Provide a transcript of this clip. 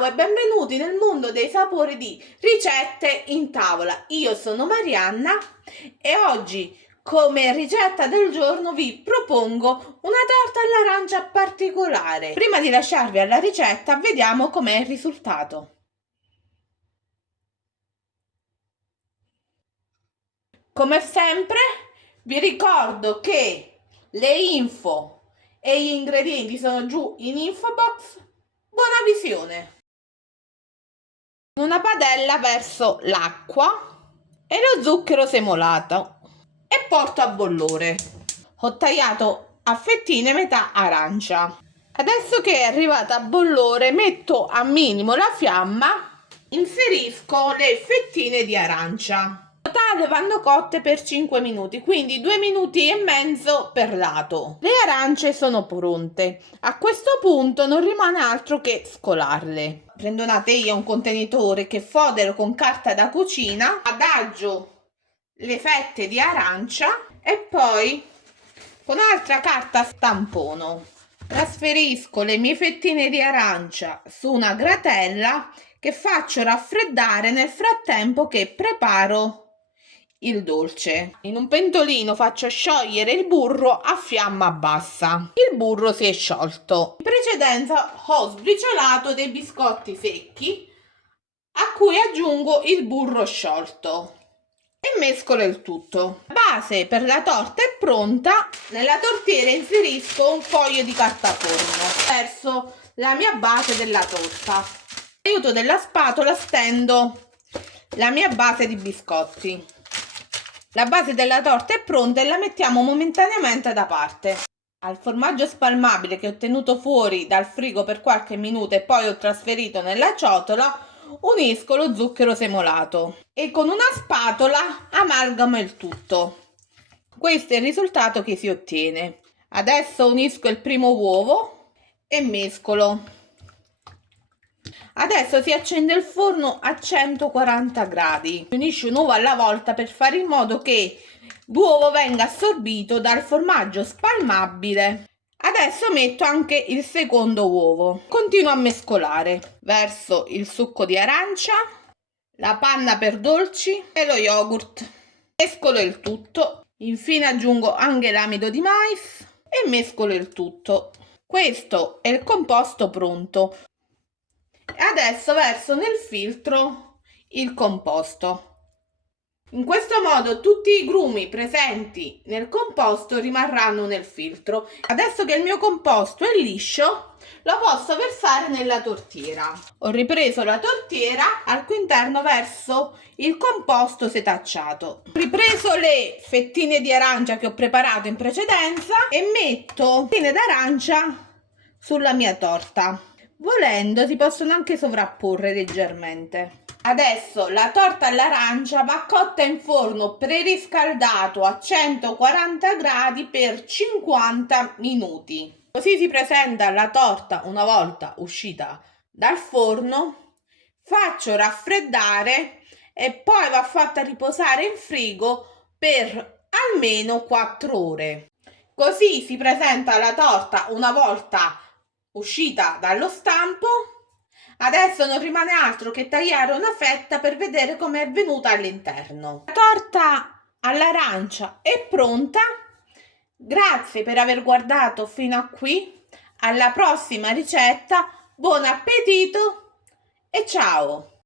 Ciao e benvenuti nel mondo dei sapori di ricette in tavola. Io sono Marianna e oggi come ricetta del giorno vi propongo una torta all'arancia particolare. Prima di lasciarvi alla ricetta vediamo com'è il risultato. Come sempre vi ricordo che le info e gli ingredienti sono giù in info box. Buona visione! In una padella verso l'acqua e lo zucchero semolato e porto a bollore. Ho tagliato a fettine metà arancia. Adesso che è arrivata a bollore metto a minimo la fiamma, inserisco le fettine di arancia. In totale vanno cotte per 5 minuti, quindi 2 minuti e mezzo per lato. Le arance sono pronte. A questo punto non rimane altro che scolarle. Prendo una teglia, un contenitore che fodero con carta da cucina, adagio le fette di arancia e poi con altra carta stampono trasferisco le mie fettine di arancia su una gratella che faccio raffreddare nel frattempo che preparo il dolce. In un pentolino faccio sciogliere il burro a fiamma bassa. Il burro si è sciolto. In precedenza ho sbriciolato dei biscotti secchi a cui aggiungo il burro sciolto e mescolo il tutto. La base per la torta è pronta. Nella tortiera inserisco un foglio di carta forno verso la mia base della torta. Con l'aiuto della spatola stendo la mia base di biscotti. La base della torta è pronta e la mettiamo momentaneamente da parte. Al formaggio spalmabile che ho tenuto fuori dal frigo per qualche minuto e poi ho trasferito nella ciotola unisco lo zucchero semolato e con una spatola amalgamo il tutto. Questo è il risultato che si ottiene. Adesso unisco il primo uovo e mescolo. Adesso si accende il forno a 140 gradi. Si unisce un uovo alla volta per fare in modo che l'uovo venga assorbito dal formaggio spalmabile. Adesso metto anche il secondo uovo. Continuo a mescolare. Verso il succo di arancia, la panna per dolci e lo yogurt. Mescolo il tutto. Infine aggiungo anche l'amido di mais e mescolo il tutto. Questo è il composto pronto. Adesso verso nel filtro il composto. In questo modo tutti i grumi presenti nel composto rimarranno nel filtro. Adesso che il mio composto è liscio, lo posso versare nella tortiera. Ho ripreso la tortiera, al cui interno verso il composto setacciato. Ho ripreso le fettine di arancia che ho preparato in precedenza e metto fettine d'arancia sulla mia torta. Volendo si possono anche sovrapporre leggermente. Adesso la torta all'arancia va cotta in forno preriscaldato a 140 gradi per 50 minuti. Così si presenta la torta una volta uscita dal forno. Faccio raffreddare e poi va fatta riposare in frigo per almeno 4 ore. Così si presenta la torta una volta uscita dallo stampo. Adesso non rimane altro che tagliare una fetta per vedere come è venuta all'interno. La torta all'arancia è pronta. Grazie per aver guardato fino a qui. Alla prossima ricetta, buon appetito e ciao!